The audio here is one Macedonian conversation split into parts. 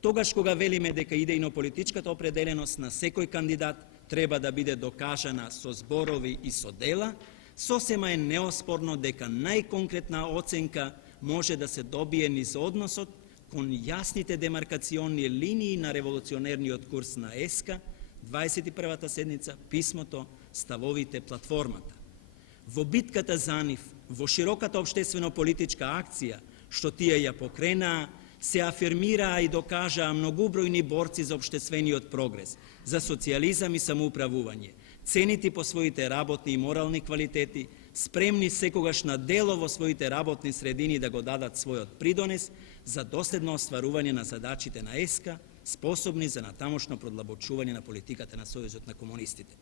Тогаш кога велиме дека идејно-политичката определеност на секој кандидат треба да биде докажана со зборови и со дела, сосема е неоспорно дека најконкретна оценка може да се добие низ односот кон јасните демаркационни линии на револуционерниот курс на ЕСКА, 21-та седница, писмото, ставовите, платформата. Во битката за нив, во широката општествено-политичка акција, што тие ја покренаа, се афирмираа и докажаа многубројни борци за општествениот прогрес, за социјализам и самоуправување, ценити по своите работни и морални квалитети, спремни секогаш на дело во своите работни средини да го дадат својот придонес за доследно остварување на задачите на ЕСКА, способни за натамошно продлабочување на политиката на Сојузот на комунистите.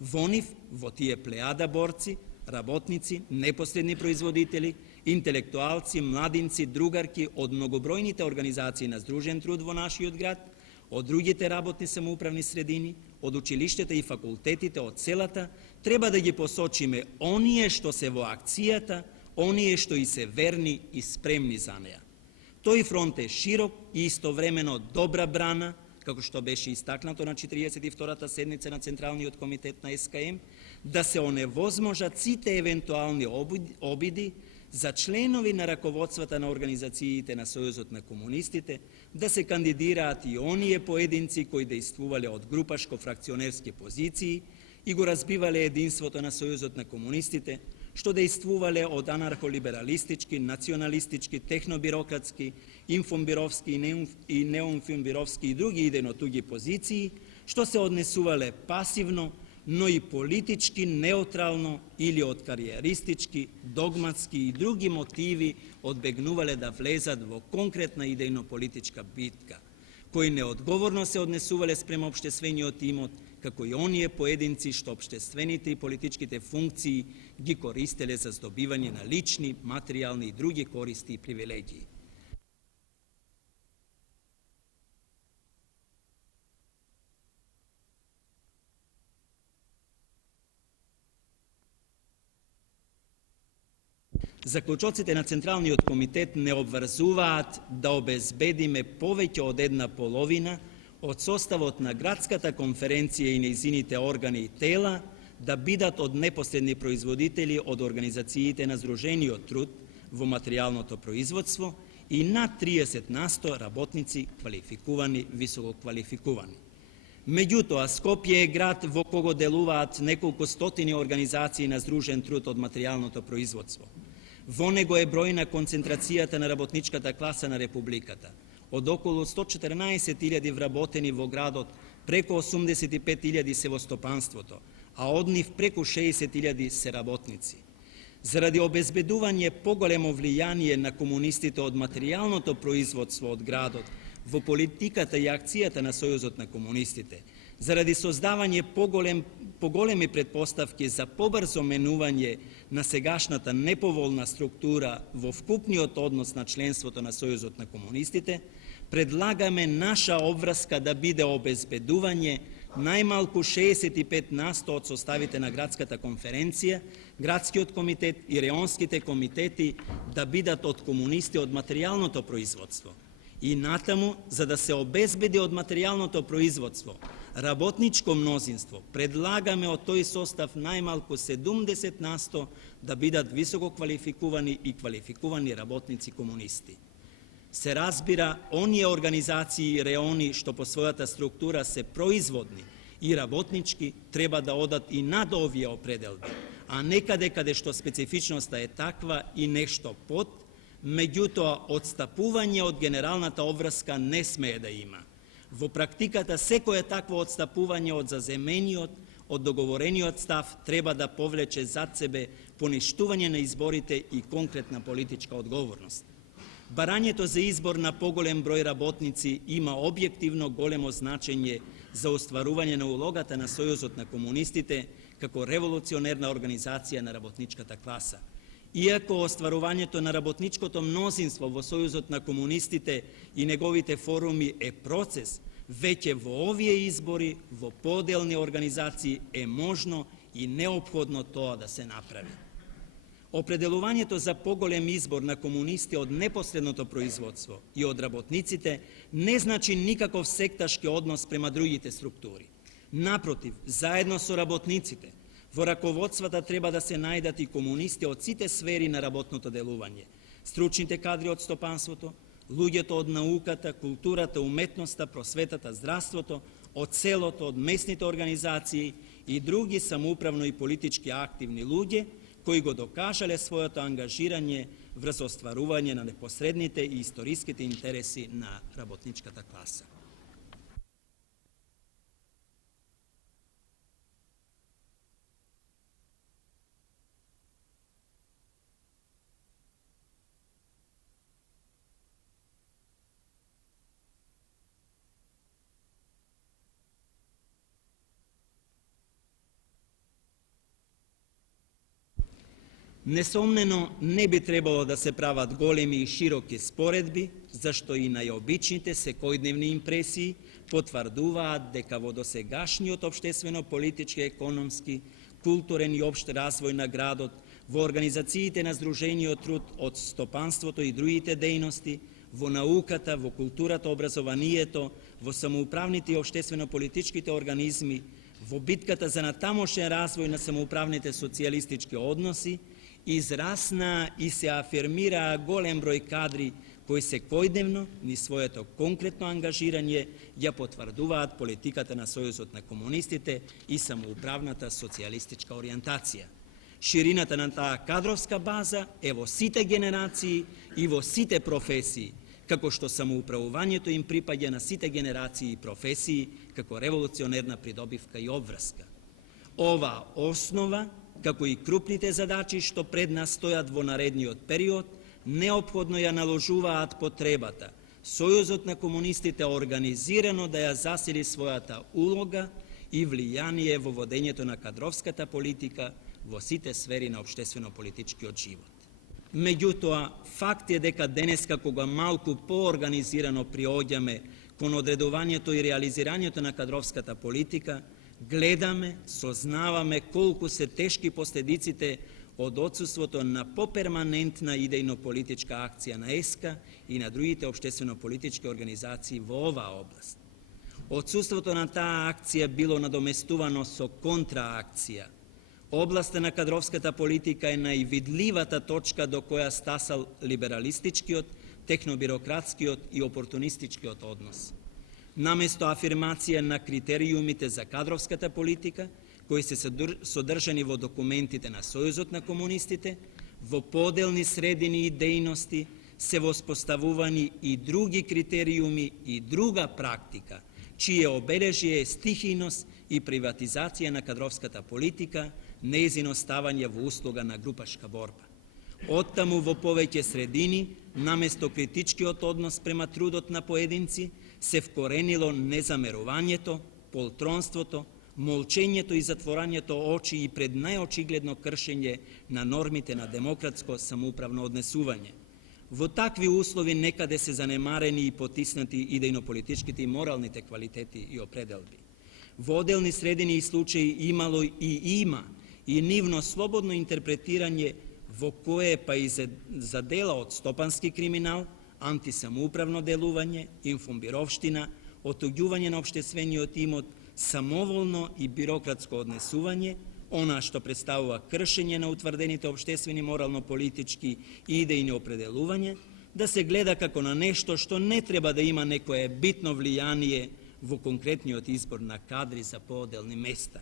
Во нив, во тие плејада борци, работници, непосредни производители, интелектуалци, младинци, другарки од многобројните организации на здружен труд во нашиот град, од другите работни самоуправни средини, од училиштата и факултетите од селата, треба да ги посочиме оние што се во акцијата, оние што и се верни и спремни за неа. Тој фронт е широк и истовремено добра брана, како што беше истакнато на 42-та седница на Централниот комитет на СКМ, да се оневозможат сите евентуални обиди за членови на раководствата на организациите на Сојузот на комунистите да се кандидираат и оние поединци кои дејствувале од групашко-фракционерски позиции и го разбивале единството на Сојузот на комунистите, што дејствувале од анархолибералистички, националистички, технобирократски, инфомбировски и неонфомбировски и други идејно-туги позиции, што се однесувале пасивно, но и политички неутрално или од кариеристички, догматски и други мотиви одбегнувале да влезат во конкретна идејно-политичка битка, кои неодговорно се однесувале спрема општествениот имот, како и оние поединци што општествените и политичките функции ги користеле за здобивање на лични, материјални и други користи и привилегии. Заклучоците на Централниот комитет не обврзуваат да обезбедиме повеќе од една половина од составот на градската конференција и нејзините органи и тела да бидат од непосредни производители од организациите на здружениот труд во материјалното производство и над 30% работници квалификувани, висококвалификувани. Меѓутоа, Скопје е град во кого делуваат неколку стотини организации на здружен труд од материјалното производство. Во него е бројна концентрацијата на работничката класа на Републиката. Од околу 114.000 вработени во градот, преку 85.000 се во стопанството, а од нив преку 60.000 се работници. Заради обезбедување поголемо влијание на комунистите од материјалното производство од градот во политиката и акцијата на Сојузот на комунистите, заради создавање поголеми предпоставки за побрзо менување на сегашната неповолна структура во вкупниот однос на членството на Сојузот на комунистите, предлагаме наша обврска да биде обезбедување најмалку 65% од составите на градската конференција, градскиот комитет и реонските комитети да бидат од комунисти од материјалното производство. И натаму, за да се обезбеди од материјалното производство работничко мнозинство, предлагаме од тој состав најмалку 70% да бидат високо квалификувани и квалификувани работници комунисти. Се разбира, оние организации и реони што по својата структура се производни и работнички треба да одат и над овие определби, а некаде каде што специфичноста е таква и нешто под, меѓутоа одстапување од генералната обврска не смее да има. Во практиката секое такво одстапување од заземениот, од договорениот став треба да повлече зад себе поништување на изборите и конкретна политичка одговорност. Барањето за избор на поголем број работници има објективно големо значење за остварување на улогата на Сојузот на комунистите како револуционерна организација на работничката класа. Иако остварувањето на работничкото мнозинство во Сојузот на комунистите и неговите форуми е процес, веќе во овие избори, во поделни организации е можно и неопходно тоа да се направи. Определувањето за поголем избор на комунисти од непосредното производство и од работниците не значи никаков секташки однос према другите структури. Напротив, заедно со работниците, во раководствата треба да се најдат и комунисти од сите сфери на работното делување, стручните кадри од стопанството, луѓето од науката, културата, уметноста, просветата, здравството, од селото, од местните организации и други самоуправно и политички активни луѓе, кои го докажале своето ангажирање врз остварување на непосредните и историските интереси на работничката класа. Несомнено, не би требало да се прават големи и широки споредби, зашто и најобичните секојдневни импресии потврдуваат дека во досегашниот општествено-политички, економски, културен и општ развој на градот, во организациите на Сдружениот труд од стопанството и другите дејности, во науката, во културата, образованието, во самоуправните и општествено-политичките организми, во битката за натамошен развој на самоуправните социјалистички односи, израсна и се афирмираа голем број кадри кои секојдневно ни своето конкретно ангажирање ја потврдуваат политиката на Сојузот на комунистите и самоуправната социјалистичка ориентација. Ширината на таа кадровска база е во сите генерации и во сите професии, како што самоуправувањето им припаѓа на сите генерации и професии како револуционерна придобивка и обврска. Ова основа, како и крупните задачи што пред нас стојат во наредниот период, неопходно ја наложуваат потребата Сојузот на комунистите организирано да ја засили својата улога и влијание во водењето на кадровската политика во сите сфери на општествено-политичкиот живот. Меѓутоа, факт е дека денеска кога малку поорганизирано приоѓаме кон одредувањето и реализирањето на кадровската политика, гледаме, сознаваме колку се тешки последиците од отсуството на поперманентна идејно-политичка акција на ЕСКА и на другите општествено-политички организации во оваа област. Отсуството на таа акција било надоместувано со контраакција. Областа на кадровската политика е највидливата точка до која стасал либералистичкиот, технобирократскиот и опортунистичкиот однос. Наместо афирмација на критериумите за кадровската политика, кои се содржани во документите на Сојузот на комунистите, во поделни средини и дејности се воспоставувани и други критериуми и друга практика, чие обележје е стихијност и приватизација на кадровската политика, нејзино ставање во услуга на групашка борба. Оттаму во повеќе средини, наместо критичкиот однос према трудот на поединци, се вкоренило незамерувањето, полтронството, молчењето и затворањето очи и пред најочигледно кршење на нормите на демократско самоуправно однесување. Во такви услови некаде се занемарени и потиснати идејно-политичките и моралните квалитети и определби. Во отделни средини и случаи имало и има и нивно слободно интерпретирање во кое па и за дела од стопански криминал, антисамоуправно делување, информбировштина, отуѓување на општествениот имот, самоволно и бирократско однесување, она што представува кршење на утврдените општествени морално-политички и идејни определување, да се гледа како на нешто што не треба да има некое битно влијание во конкретниот избор на кадри за поотделни места.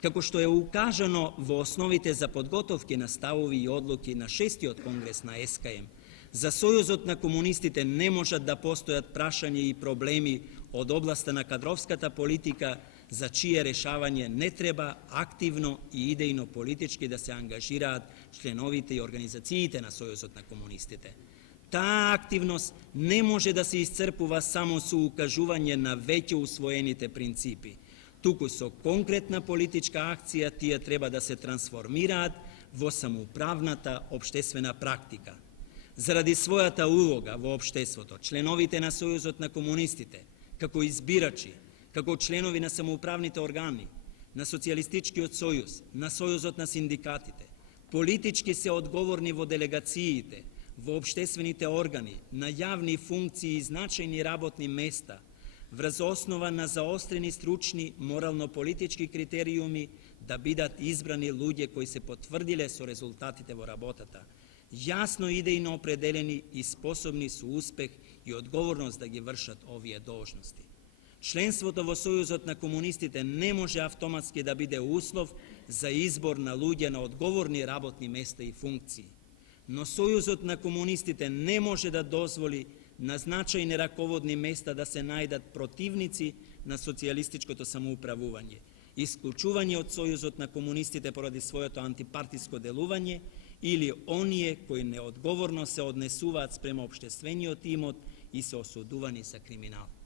Како што е укажано во основите за подготовки на ставови и одлуки на 6-тиот конгрес на СКМ, за Сојузот на комунистите не можат да постојат прашања и проблеми од областа на кадровската политика за чие решавање не треба активно и идејно политички да се ангажираат членовите и организациите на Сојузот на комунистите. Таа активност не може да се исцрпува само со укажување на веќе усвоените принципи. туку со конкретна политичка акција тие треба да се трансформираат во самоуправната општествена практика. Заради својата улога во општеството, членовите на Сојузот на комунистите, како избирачи, како членови на самоуправните органи, на Социјалистичкиот сојуз, на Сојузот на синдикатите, политички се одговорни во делегациите, во општествените органи, на јавни функции и значајни работни места, врз основа на заострени стручни морално-политички критериуми да бидат избрани луѓе кои се потврдиле со резултатите во работата, јасно идејно определени и способни со успех и одговорност да ги вршат овие должности. Членството во Сојузот на комунистите не може автоматски да биде услов за избор на луѓе на одговорни работни места и функции. Но Сојузот на комунистите не може да дозволи на значајни раководни места да се најдат противници на социјалистичкото самоуправување, исклучување од Сојузот на комунистите поради своето антипартиско делување или оние кои неодговорно се однесуваат спрема општествениот имот и се осудувани за криминал.